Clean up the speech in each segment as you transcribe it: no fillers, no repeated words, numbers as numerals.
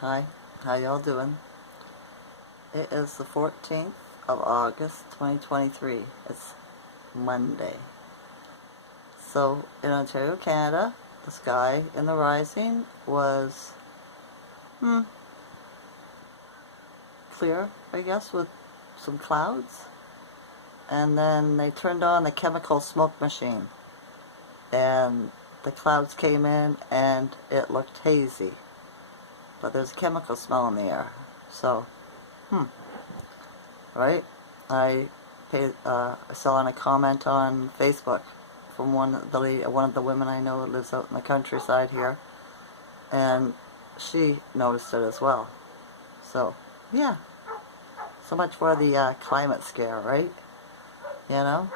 Hi, how y'all doing? It is the 14th of August 2023. It's Monday. So, in Ontario, Canada, the sky in the rising was clear, I guess, with some clouds. And then they turned on the chemical smoke machine. And the clouds came in and it looked hazy. But there's a chemical smell in the air. So, right? I saw a comment on Facebook from one of the women I know that lives out in the countryside here, and she noticed it as well. So, yeah. So much for the climate scare, right? You know?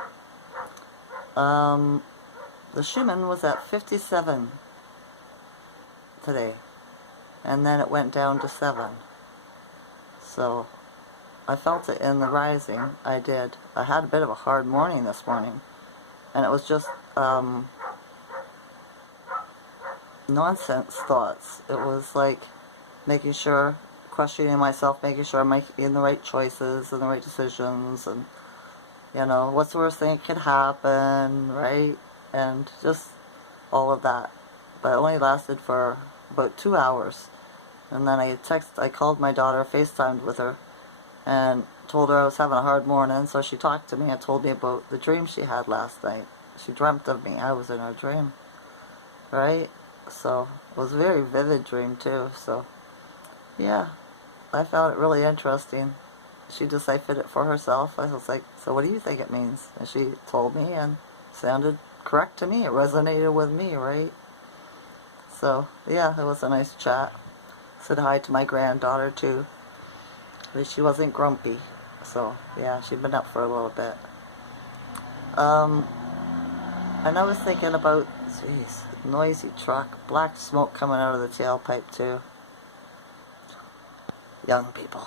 The Schumann was at 57 today, and then it went down to 7. So, I felt it in the rising. I did. I had a bit of a hard morning this morning, and it was just nonsense thoughts. It was like making sure, questioning myself, making sure I'm making the right choices and the right decisions, and you know, what's the worst thing that could happen, right? And just all of that. But it only lasted for about 2 hours, and then I called my daughter, FaceTimed with her, and told her I was having a hard morning, so she talked to me and told me about the dream she had last night. She dreamt of me. I was in her dream, right? So it was a very vivid dream too. So yeah, I found it really interesting. She deciphered it for herself. I was like, so what do you think it means? And she told me, and it sounded correct to me. It resonated with me, right? So yeah, it was a nice chat. Said hi to my granddaughter too. At least she wasn't grumpy. So yeah, she'd been up for a little bit. And I was thinking about, jeez, noisy truck, black smoke coming out of the tailpipe too. Young people.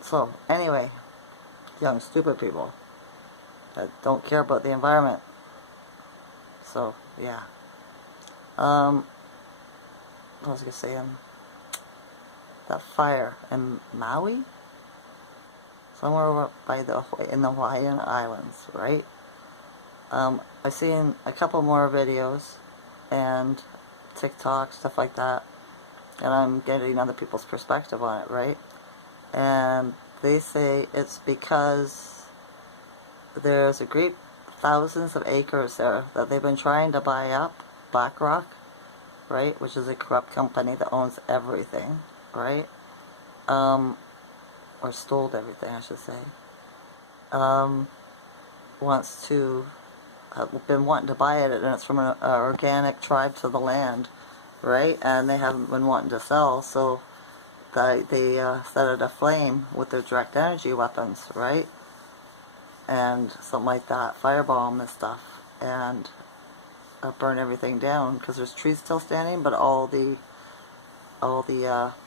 So anyway, young stupid people that don't care about the environment. So yeah. What was I saying? That fire in Maui, somewhere over by in the Hawaiian Islands, right? I've seen a couple more videos and TikTok, stuff like that, and I'm getting other people's perspective on it, right? And they say it's because there's a great thousands of acres there that they've been trying to buy up, BlackRock, right, which is a corrupt company that owns everything, right? Or stole everything, I should say. Wants to been wanting to buy it, and it's from an organic tribe to the land, right? And they haven't been wanting to sell, so they set it aflame with their direct energy weapons, right? And something like that, firebomb and stuff, and burn everything down, because there's trees still standing, but all the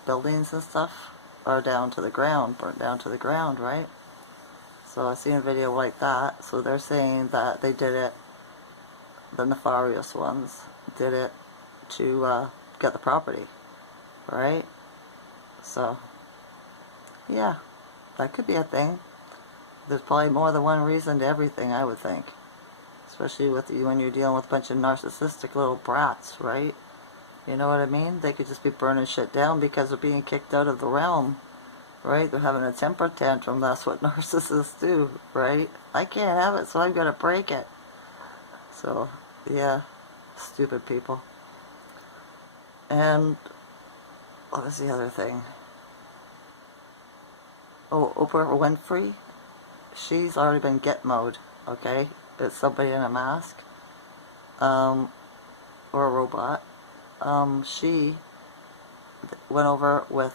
buildings and stuff are down to the ground, burnt down to the ground, right? So I seen a video like that. So they're saying that they did it, the nefarious ones did it to get the property, right? So yeah, that could be a thing. There's probably more than one reason to everything, I would think, especially with when you're dealing with a bunch of narcissistic little brats, right? You know what I mean? They could just be burning shit down because they're being kicked out of the realm, right? They're having a temper tantrum. That's what narcissists do, right? I can't have it, so I've got to break it. So, yeah, stupid people. And what was the other thing? Oh, Oprah Winfrey. She's already been get mode, okay? It's somebody in a mask, or a robot. She went over with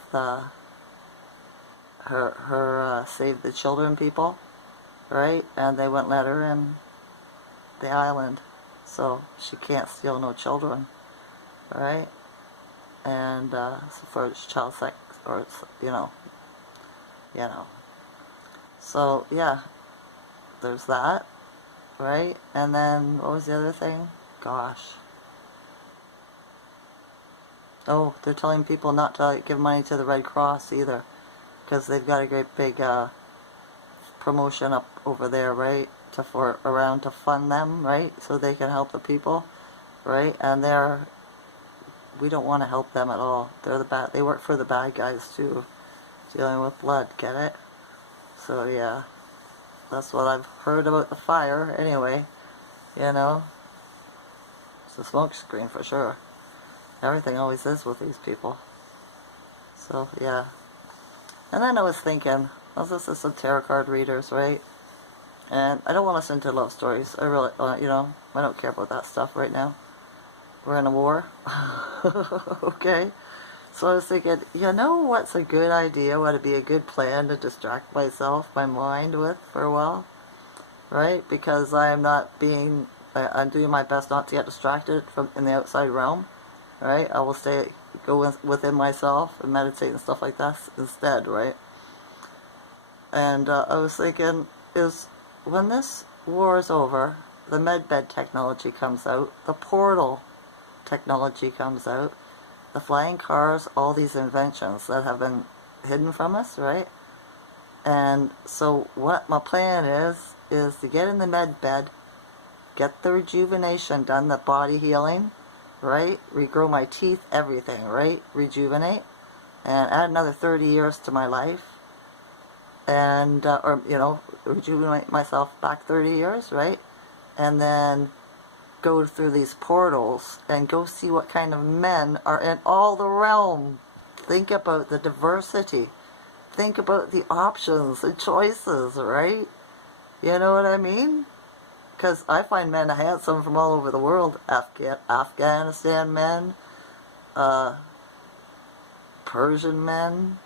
her Save the Children people, right? And they wouldn't let her in the island, so she can't steal no children, right? And for child sex, or you know. So yeah, there's that, right? And then what was the other thing? Gosh. Oh, they're telling people not to give money to the Red Cross either, because they've got a great big promotion up over there, right? Around to fund them, right? So they can help the people, right? And we don't want to help them at all. They work for the bad guys too, dealing with blood. Get it? So yeah, that's what I've heard about the fire. Anyway, you know, it's a smoke screen for sure. Everything always is with these people. So yeah. And then I was thinking, I was listening to some tarot card readers, right? And I don't want to listen to love stories. I really, I don't care about that stuff right now. We're in a war. Okay? So I was thinking, you know what's a good idea? What would be a good plan to distract myself, my mind with for a while? Right? Because I'm I'm doing my best not to get distracted from in the outside realm. Right? I will go within myself and meditate and stuff like that instead, right? And I was thinking, when this war is over, the medbed technology comes out, the portal technology comes out, the flying cars, all these inventions that have been hidden from us, right? And so what my plan is to get in the medbed, get the rejuvenation done, the body healing, right? Regrow my teeth, everything, right? Rejuvenate, and add another 30 years to my life, and rejuvenate myself back 30 years, right? And then go through these portals and go see what kind of men are in all the realm. Think about the diversity. Think about the options, the choices, right? You know what I mean? Because I find men handsome from all over the world. Afghanistan men, Persian men,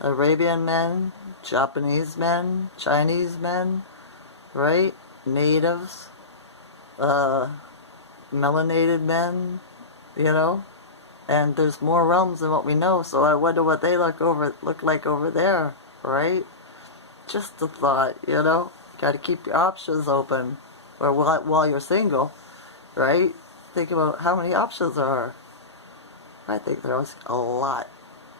Arabian men, Japanese men, Chinese men, right? Natives, melanated men, and there's more realms than what we know, so I wonder what they look like over there, right? Just a thought, got to keep your options open, or while you're single, right? Think about how many options there are. I think there's a lot,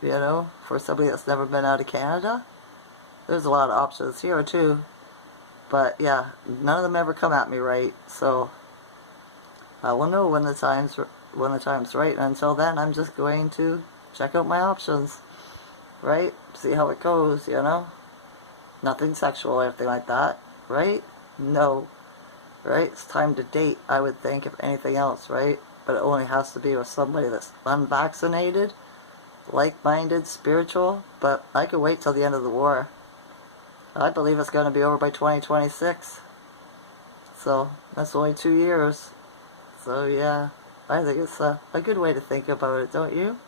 for somebody that's never been out of Canada. There's a lot of options here too, but yeah, none of them ever come at me right, so I will know when the time's right, and until then I'm just going to check out my options, right? See how it goes, Nothing sexual or anything like that, right? No, right? It's time to date, I would think, if anything else, right? But it only has to be with somebody that's unvaccinated, like-minded, spiritual, but I could wait till the end of the war. I believe it's going to be over by 2026. So, that's only 2 years. So, yeah, I think it's a good way to think about it, don't you?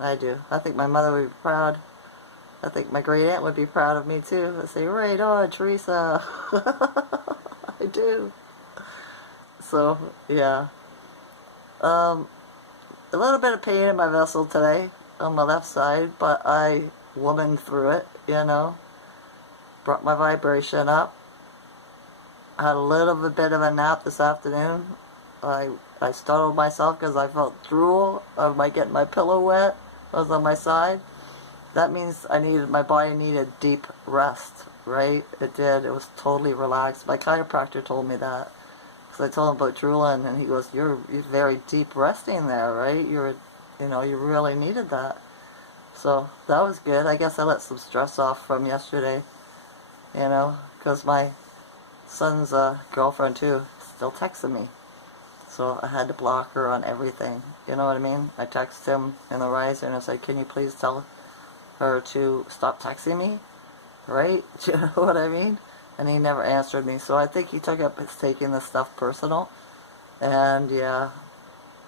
I do. I think my mother would be proud. I think my great aunt would be proud of me, too. I'd say, right on, Teresa. I do. So, yeah. A little bit of pain in my vessel today on my left side, but I womaned through it, Brought my vibration up. Had a little bit of a nap this afternoon. I startled myself because I felt drool. I might get my pillow wet. I was on my side. That means my body needed deep rest, right? It did. It was totally relaxed. My chiropractor told me that. Because I told him about drooling, and he goes, you're very deep resting there, right? You really needed that. So that was good. I guess I let some stress off from yesterday, because my son's girlfriend, too, still texting me. So I had to block her on everything. You know what I mean? I texted him in the riser and I said, can you please tell her to stop texting me? Right? Do you know what I mean? And he never answered me. So I think he took up taking this stuff personal. And yeah,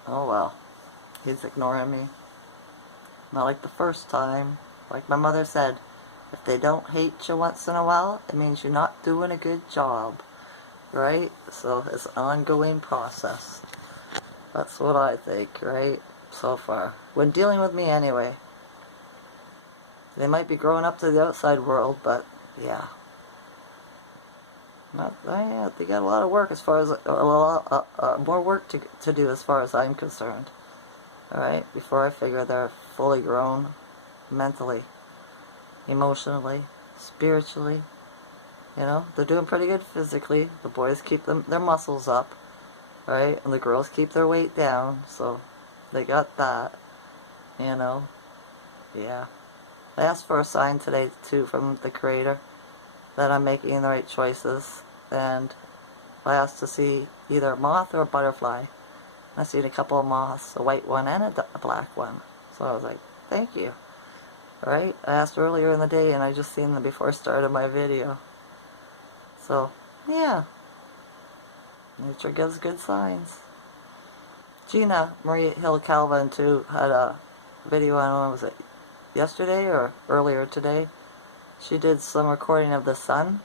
oh well. He's ignoring me. Not like the first time. Like my mother said, if they don't hate you once in a while, it means you're not doing a good job. Right? So it's an ongoing process. That's what I think, right? So far. When dealing with me anyway. They might be growing up to the outside world, but yeah. They got a lot of work as far as, more work to do as far as I'm concerned. Alright? Before I figure they're fully grown mentally, emotionally, spiritually. You know, they're doing pretty good physically. The boys keep their muscles up, right? And the girls keep their weight down, so they got that, you know. Yeah. I asked for a sign today, too, from the Creator, that I'm making the right choices, and I asked to see either a moth or a butterfly. I seen a couple of moths, a white one and a black one. So I was like, thank you. Alright? I asked earlier in the day, and I just seen them before I started my video. So, yeah. Nature gives good signs. Gina Marie Hill Calvin, too, had a video on, was it yesterday or earlier today? She did some recording of the sun,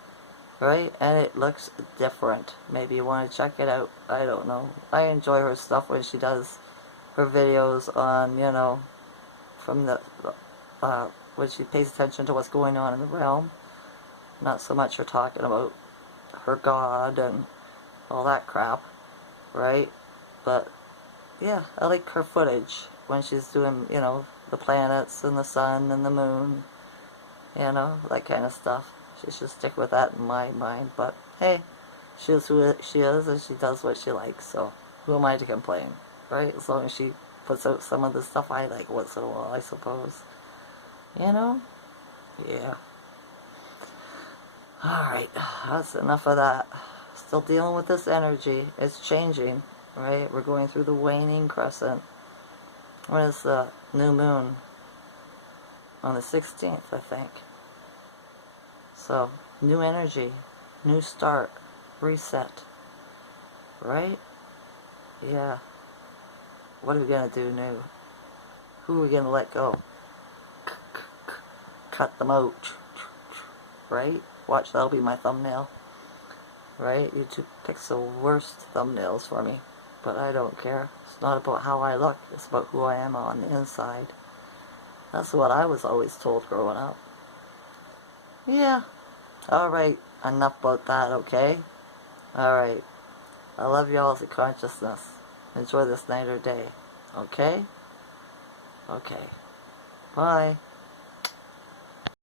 right? And it looks different. Maybe you want to check it out. I don't know. I enjoy her stuff when she does her videos on, you know, from the, when she pays attention to what's going on in the realm. Not so much her talking about her God and all that crap, right? But, yeah, I like her footage when she's doing, you know, the planets and the sun and the moon, you know, that kind of stuff. She should stick with that in my mind, but hey, she is who she is and she does what she likes, so who am I to complain, right? As long as she puts out some of the stuff I like once in a while, I suppose. You know? Yeah. Alright, that's enough of that. Still dealing with this energy. It's changing, right? We're going through the waning crescent. When is the new moon? On the 16th, I think. So, new energy, new start, reset, right? Yeah. What are we going to do new? Who are we going to let go? Cut them out, right? Watch, that'll be my thumbnail, right? YouTube picks the worst thumbnails for me, but I don't care. It's not about how I look, it's about who I am on the inside. That's what I was always told growing up. Yeah. Alright, enough about that, okay? Alright. I love y'all as a consciousness. Enjoy this night or day. Okay? Okay. Bye.